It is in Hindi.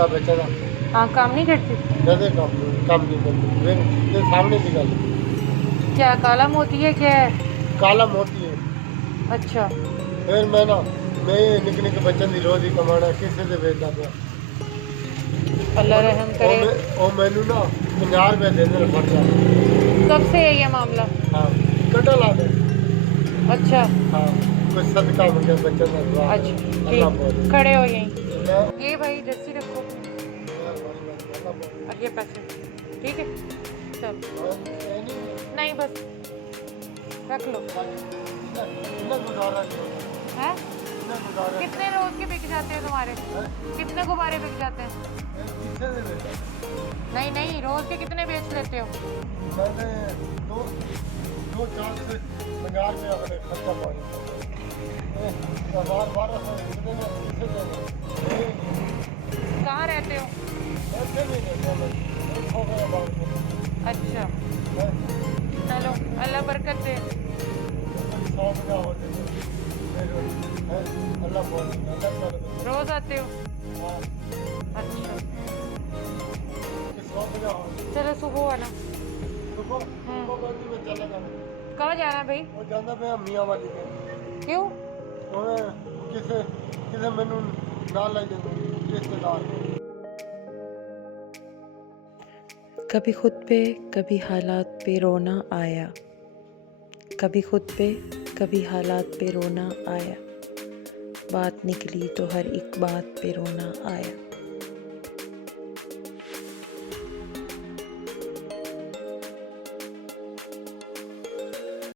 निका बच्चा था हाँ काम नहीं करती? जैसे काम नहीं करती मेरे सामने की गल क्या काला मोती है क्या है? काला मोती है। अच्छा फिर मैं निक्के निक्के बच्चों की रोज ही कमाना किसी से बेचता पाया अल्लाह रहम करे। ਉਹ ਮੈਨੂੰ ना 50 रुपए दे देना खर्चा। कब से है ये मामला? हाँ कंडा ला दे। अच्छा हाँ कुछ सदका मंगे बच्चों का दुआ अच्छा अल्लाह ठीक, बोले खड़े हो यहीं। मैं ये भाई जर्सी रखो अल्लाह बोले और ये पैसे, ठीक है चल। नहीं बस रख लो। इतना गुजारा हैं? इतना गुजारा कितने रोज के बिक जाते हैं तुम्हारे? कितने गुब्बारे बिक जाते हैं? किससे दे देता नहीं नहीं, रोज के कितने बेच लेते हो? मैंने दो चार से 50 रुपये अपने खर्चा पानी बार 1200 कितने में किसे देने कहाँ रहते हो? ऐसे नहीं देता मैं एक हो गया बात अच्छा चलो अल्लाह बरकत दे। 100 हो जाए अल्लाह बोले अल्लाह बोले रोज आते हो? हाँ अच्छा 100 हो चलो सुबह आना। सुबह बंदी में चला जाना कहाँ जाना है भाई? वो जाता पे मियाँ वाली के क्यों? किसे किसे मैनू ना ले जाते रिश्तेदार कभी खुद पे कभी हालात पे रोना आया, कभी खुद पे कभी हालात पे रोना आया, बात निकली तो हर एक बात पे रोना आया।